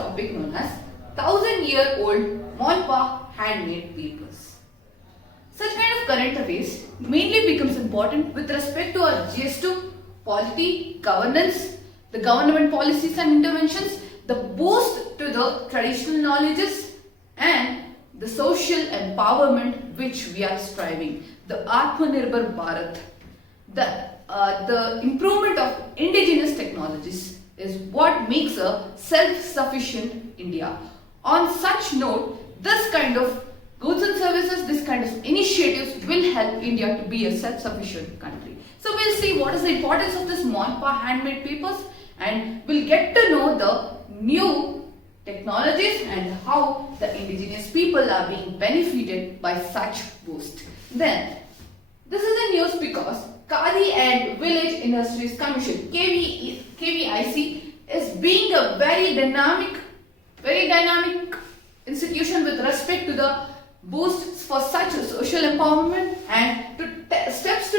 topic known as 1000-year-old Monpa handmade papers. Such kind of current affairs mainly becomes important with respect to our GS2, polity, governance, the government policies and interventions, the boost to the traditional knowledges and the social empowerment which we are striving, the Atmanirbhar Bharat, the improvement of indigenous technologies is what makes a self-sufficient India. On such note, this kind of goods and services, this kind of initiatives will help India to be a self-sufficient country. So we'll see what is the importance of this Monpa handmade papers, and we'll get to know the new technologies and how the indigenous people are being benefited by such boost. Then, this is a news because Khadi and Village Industries Commission KVIC is being a very dynamic institution with respect to the boosts for such a social empowerment and to steps to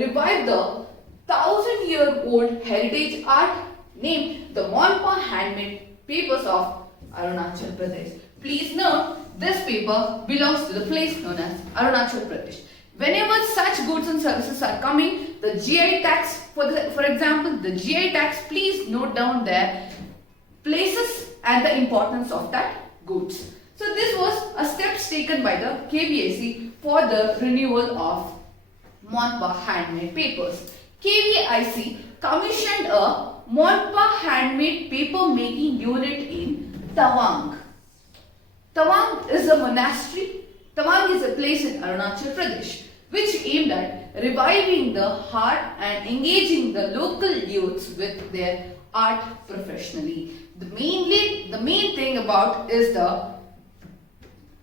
revive the 1000-year-old heritage art named the Monpa handmade papers of Arunachal Pradesh. Please note, this paper belongs to the place known as Arunachal Pradesh. Whenever such goods and services are coming, the GI tax, for example, the GI tax, please note down their places and the importance of that goods. So this was a steps taken by the KVIC for the renewal of Monpa handmade papers. KVIC commissioned a Monpa handmade paper making unit in Tawang. Tawang is a monastery. Tawang is a place in Arunachal Pradesh which aimed at reviving the heart and engaging the local youths with their art professionally. The main thing about is the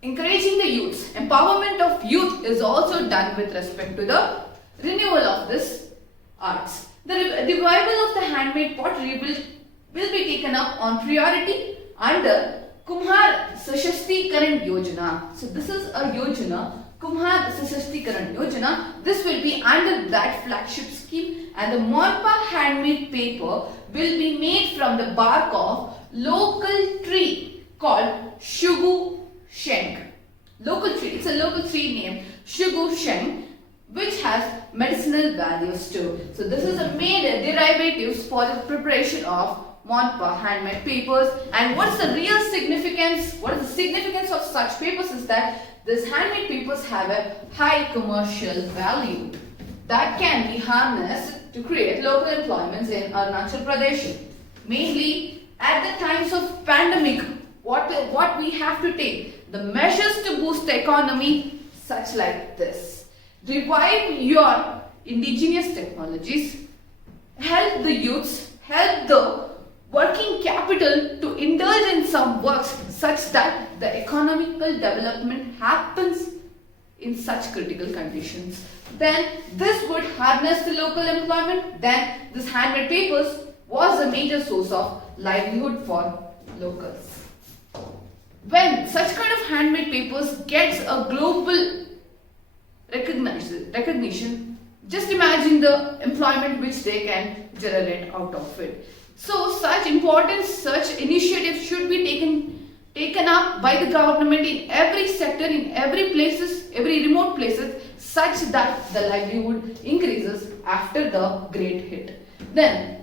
encouraging the youths. Empowerment of youth is also done with respect to the renewal of this arts. The revival of the handmade pottery will be taken up on priority under Kumhar Sashastikaran Yojana. So this is a Yojana, Kumhar Sashastikaran Yojana. This will be under that flagship scheme, and the Monpa handmade paper will be made from the bark of local tree called Shugu Sheng. Local tree, it's a local tree named Shugu Sheng, which has medicinal values too. So this is a made derivatives for the preparation of Monpa handmade papers. And what is the real significance? What is the significance of such papers is that these handmade papers have a high commercial value that can be harnessed to create local employments in Arunachal Pradesh. Mainly at the times of pandemic, what we have to take, the measures to boost the economy such like this. Revive your indigenous technologies, help the youths, help the working capital to indulge in some works such that the economical development happens in such critical conditions. Then this would harness the local employment. Then this handmade papers was a major source of livelihood for locals. When such kind of handmade papers gets a global recognition, just imagine the employment which they can generate out of it. So such initiatives should be taken up by the government in every sector, in every remote places, such that the livelihood increases after the great hit. Then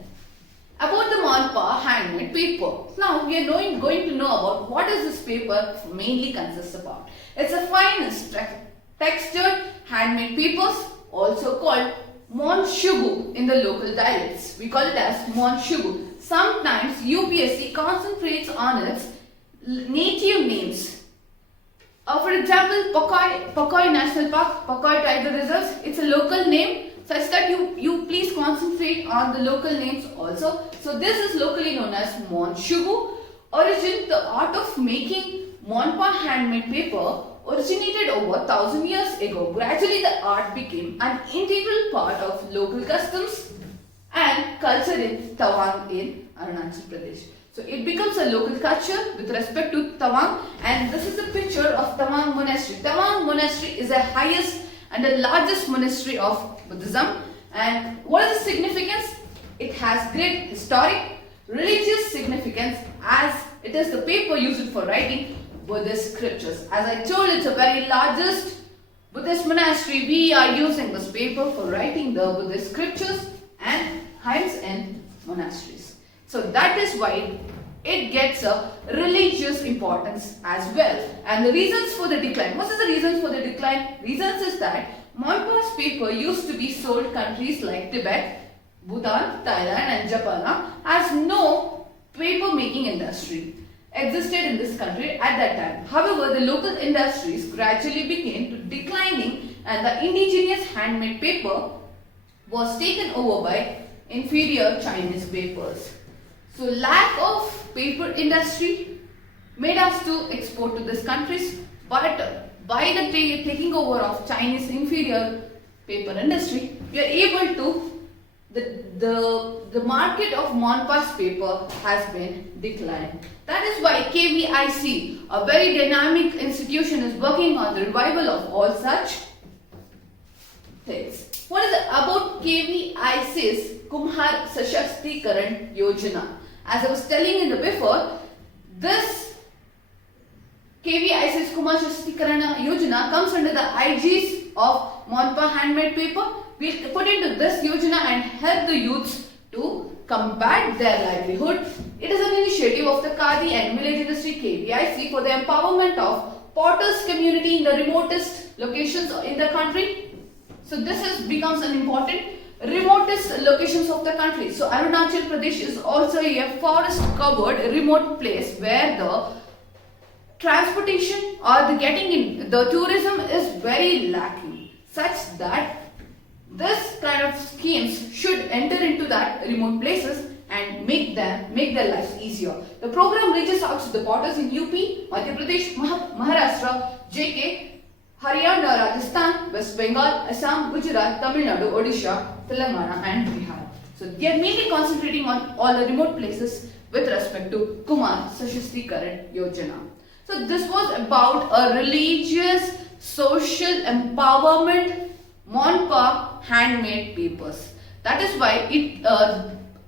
about the Monpa handmade paper. Now we are going to know about what is this paper mainly consists about. It's a fine textured handmade papers, also called Monshugu in the local dialects. We call it as Monshugu. Sometimes UPSC concentrates on its native names. For example, Pakoi National Park, Pakoi Tiger Reserves, it's a local name, such that you please concentrate on the local names also. So this is locally known as Monshugu. The art of making Monpa handmade paper originated over 1000 years ago. Gradually the art became an integral part of local customs and culture in Tawang in Arunachal Pradesh. So it becomes a local culture with respect to Tawang, and this is a picture of Tawang Monastery. Tawang Monastery is the highest and the largest monastery of Buddhism. And what is the significance? It has great historic, religious significance as It is the paper used for writing Buddhist scriptures. As I told, it's the very largest Buddhist monastery. We are using this paper for writing the Buddhist scriptures and hymns in monasteries. So that is why it gets a religious importance as well. And the reasons for the decline. What is the reasons for the decline? Reasons is that Monpa's paper used to be sold countries like Tibet, Bhutan, Thailand and Japan has no paper making industry existed in this country at that time. However, the local industries gradually began to declining and the indigenous handmade paper was taken over by inferior Chinese papers. So lack of paper industry made us to export to these countries, but by the taking over of Chinese inferior paper industry, we are able to the market of Monpa's paper has been declined. That is why KVIC, a very dynamic institution, is working on the revival of all such things. What is it about KVIC's Kumar Sashastikaran Yojana? As I was telling in the before, this KVIC's Kumar Sashastikaran Yojana comes under the IGs of Monpa handmade paper. We put into this Yojana and help the youths to combat their livelihood. It is an initiative of the Khadi and Village Industry KVIC for the empowerment of potters community in the remotest locations in the country. So this becomes an important remotest locations of the country. So Arunachal Pradesh is also a forest covered remote place where the transportation or the getting in the tourism is very lacking, such that this kind of schemes should enter into that remote places and make their lives easier. The program reaches out to the potters in UP, Madhya Pradesh, Maharashtra, JK, Haryana, Rajasthan, West Bengal, Assam, Gujarat, Tamil Nadu, Odisha, Telangana and Bihar. So they are mainly concentrating on all the remote places with respect to Kumar Sashastikaran Yojana. So this was about a religious, social empowerment Monpa handmade papers. That is why it,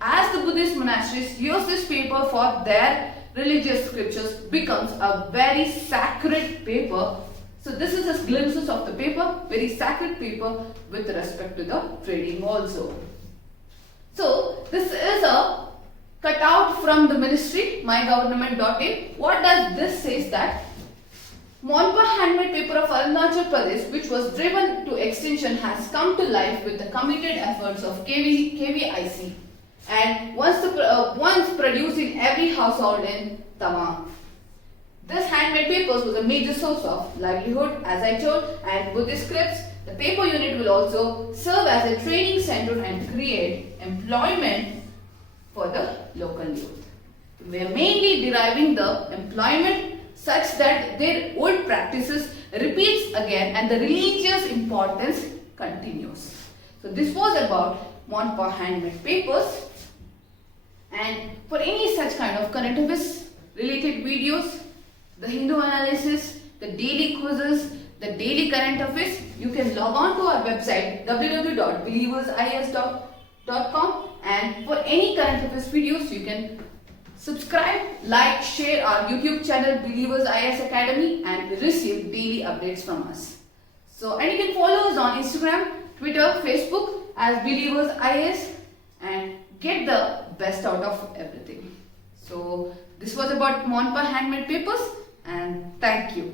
as the Buddhist monasteries use this paper for their religious scriptures, becomes a very sacred paper. So this is a glimpses of the paper, very sacred paper with respect to the trading also. So this is a cutout from the ministry, mygovernment.in. What does this say is that Monpa handmade paper of Arunachal Pradesh, which was driven to extinction, has come to life with the committed efforts of KVIC and once produced in every household in Tamang. This handmade papers was a major source of livelihood, as I told, and Buddhist scripts. The paper unit will also serve as a training center and create employment for the local youth. We are mainly deriving the employment such that their old practices repeats again and the religious importance continues. So this was about Monpa handmade papers, and for any such kind of current affairs related videos, the Hindu analysis, the daily quizzes, the daily current affairs, you can log on to our website www.believersis.com, and for any current affairs videos you can subscribe, like, share our YouTube channel Believers IAS Academy and receive daily updates from us. So, and you can follow us on Instagram, Twitter, Facebook as Believers IAS and get the best out of everything. So, this was about Monpa handmade papers, and thank you.